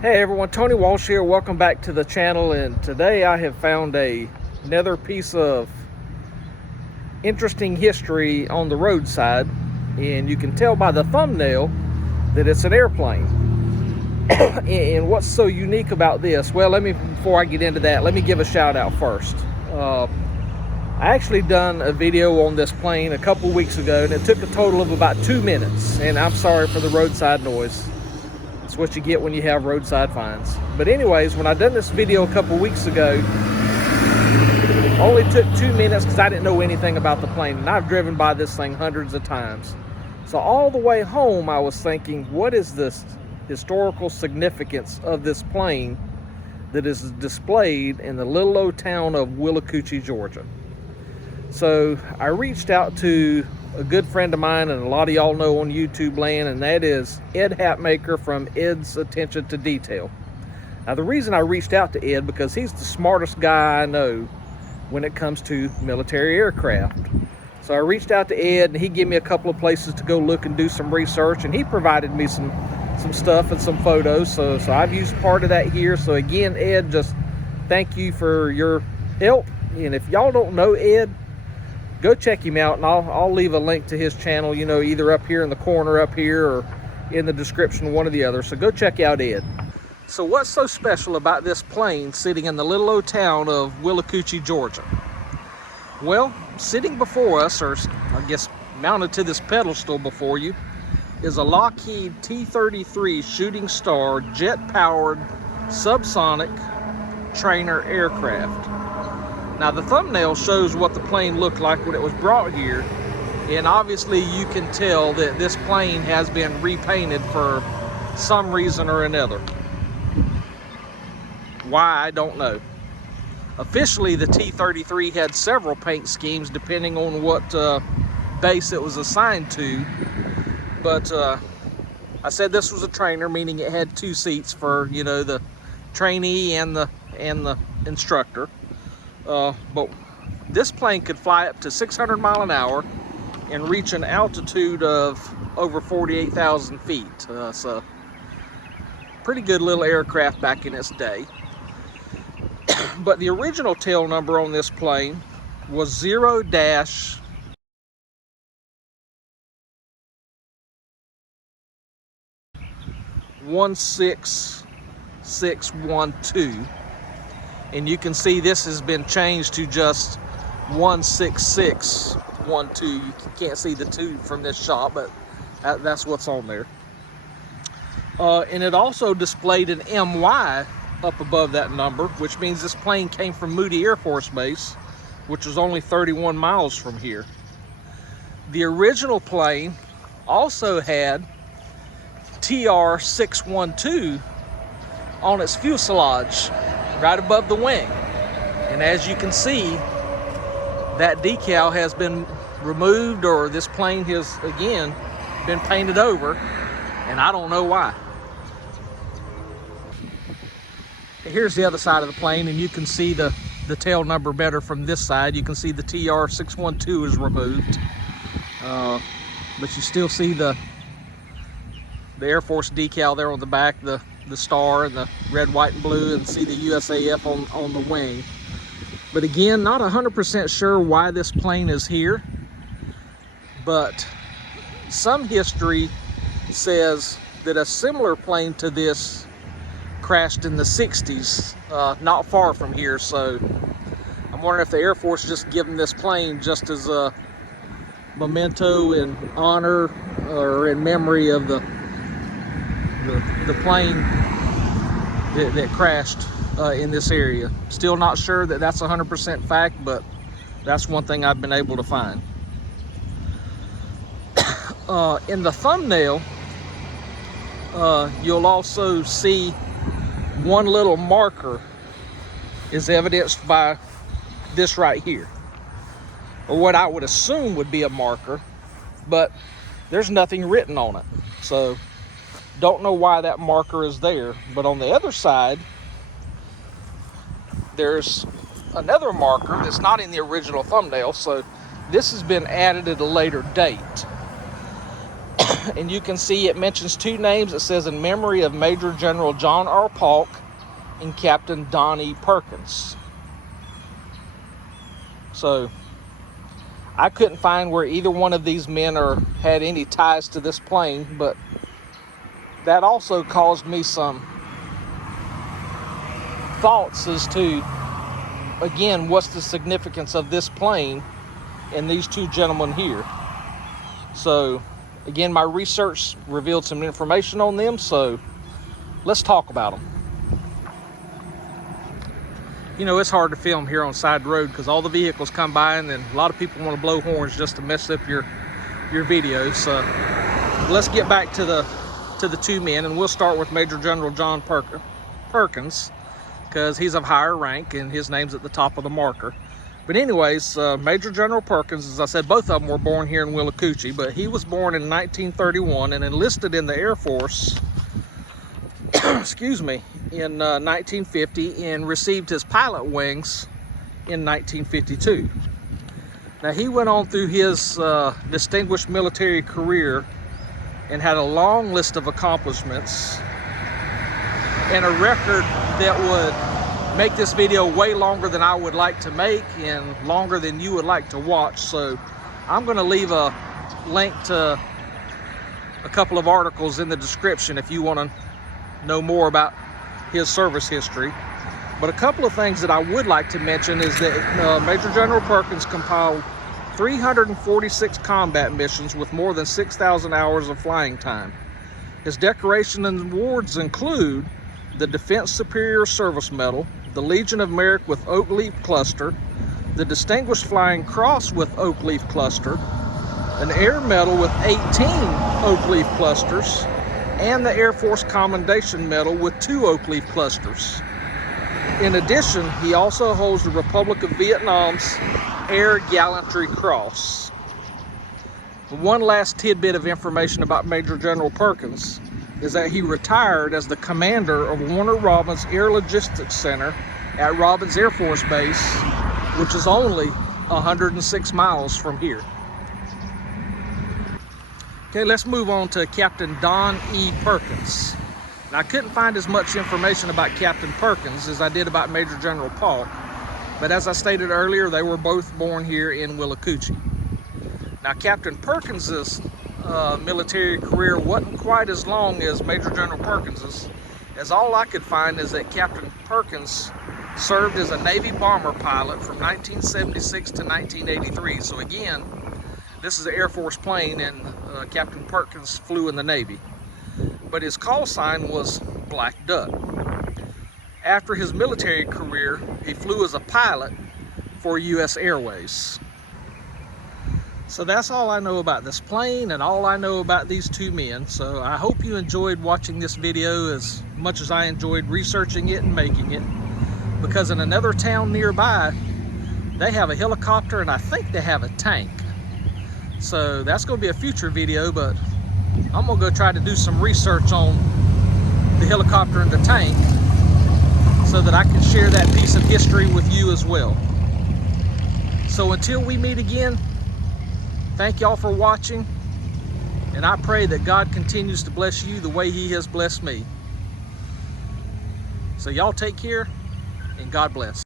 Hey everyone, Tony Walsh here. Welcome back to the channel, and today I have found another piece of interesting history on the roadside, and you can tell by the thumbnail that it's an airplane. And what's so unique about this? Well, before I get into that, let me give a shout out first. I actually done a video on this plane a couple weeks ago, and it took a total of about 2 minutes, and I'm sorry for the roadside noise. It's what you get when you have roadside finds. But anyways, when I done this video a couple weeks ago, only took 2 minutes because I didn't know anything about the plane, and I've driven by this thing hundreds of times. So all the way home I was thinking, what is this historical significance of this plane that is displayed in the little old town of Willacoochee, Georgia? So I reached out to a good friend of mine, and a lot of y'all know on YouTube land, and that is Ed Hatmaker from Ed's Attention to Detail. Now, the reason I reached out to Ed, because he's the smartest guy I know when it comes to military aircraft. So I reached out to Ed, and he gave me a couple of places to go look and do some research, and he provided me some stuff and some photos. So I've used part of that here. So again, Ed, just thank you for your help. And if y'all don't know Ed, go check him out, and I'll leave a link to his channel, you know, either up here in the corner up here or in the description, one or the other. So go check out Ed. So what's so special about this plane sitting in the little old town of Willacoochee, Georgia? Well, sitting before us, or I guess mounted to this pedestal before you, is a Lockheed T-33 Shooting Star jet-powered subsonic trainer aircraft. Now, the thumbnail shows what the plane looked like when it was brought here, and obviously you can tell that this plane has been repainted for some reason or another. Why, I don't know. Officially, the T-33 had several paint schemes depending on what base it was assigned to, but I said this was a trainer, meaning it had 2 seats for, you know, the trainee and the instructor. But this plane could fly up to 600 miles an hour and reach an altitude of over 48,000 feet. So pretty good little aircraft back in its day. But the original tail number on this plane was 0-16612. And you can see this has been changed to just 16612. You can't see the 2 from this shot, but that's what's on there. And it also displayed an MY up above that number, which means this plane came from Moody Air Force Base, which was only 31 miles from here. The original plane also had TR-612 on its fuselage, right above the wing. And as you can see, that decal has been removed, or this plane has again been painted over, and I don't know why. Here's the other side of the plane, and you can see the tail number better from this side. You can see the TR-612 is removed, but you still see the Air Force decal there on the back, the star and the red, white, and blue, and see the USAF on the wing. But again, not 100% sure why this plane is here, but some history says that a similar plane to this crashed in the 60s, not far from here. So I'm wondering if the Air Force just given this plane just as a memento in honor or in memory of the plane that crashed in this area. Still not sure that that's 100% fact, but that's one thing I've been able to find. In the thumbnail, you'll also see one little marker is evidenced by this right here, or what I would assume would be a marker, but there's nothing written on it. So don't know why that marker is there. But on the other side, there's another marker that's not in the original thumbnail, so this has been added at a later date. And you can see it mentions two names. It says in memory of Major General John R. Paulk and Captain Donn E. Perkins. So I couldn't find where either one of these men had any ties to this plane, but that also caused me some thoughts as to, again, what's the significance of this plane and these two gentlemen here. So again, my research revealed some information on them, so let's talk about them. You know, it's hard to film here on side road because all the vehicles come by, and then a lot of people want to blow horns just to mess up your videos. So let's get back to the two men, and we'll start with Major General John Perkins, because he's of higher rank and his name's at the top of the marker. But anyways, Major General Perkins, as I said, both of them were born here in Willacoochee, but he was born in 1931 and enlisted in the Air Force excuse me, in 1950, and received his pilot wings in 1952. Now, he went on through his distinguished military career and had a long list of accomplishments and a record that would make this video way longer than I would like to make and longer than you would like to watch. So I'm going to leave a link to a couple of articles in the description if you want to know more about his service history. But a couple of things that I would like to mention is that Major General Perkins compiled 346 combat missions with more than 6,000 hours of flying time. His decorations and awards include the Defense Superior Service Medal, the Legion of Merit with Oak Leaf Cluster, the Distinguished Flying Cross with Oak Leaf Cluster, an Air Medal with 18 Oak Leaf Clusters, and the Air Force Commendation Medal with 2 Oak Leaf Clusters. In addition, he also holds the Republic of Vietnam's Air Gallantry Cross. One last tidbit of information about Major General Perkins is that he retired as the commander of Warner Robins Air Logistics Center at Robins Air Force Base, which is only 106 miles from here. Okay, let's move on to Captain Donn E. Perkins. Now, I couldn't find as much information about Captain Perkins as I did about Major General Paulk, but as I stated earlier, they were both born here in Willacoochee. Now, Captain Perkins's military career wasn't quite as long as Major General Perkins's, as all I could find is that Captain Perkins served as a Navy bomber pilot from 1976 to 1983. So again, this is an Air Force plane, and Captain Perkins flew in the Navy. But his call sign was Black Duck. After his military career, he flew as a pilot for U.S. Airways. So that's all I know about this plane and all I know about these two men. So I hope you enjoyed watching this video as much as I enjoyed researching it and making it, because in another town nearby, they have a helicopter and I think they have a tank. So that's going to be a future video, but I'm going to go try to do some research on the helicopter and the tank so that I can share that piece of history with you as well. So until we meet again, thank y'all for watching, and I pray that God continues to bless you the way He has blessed me. So y'all take care, and God bless.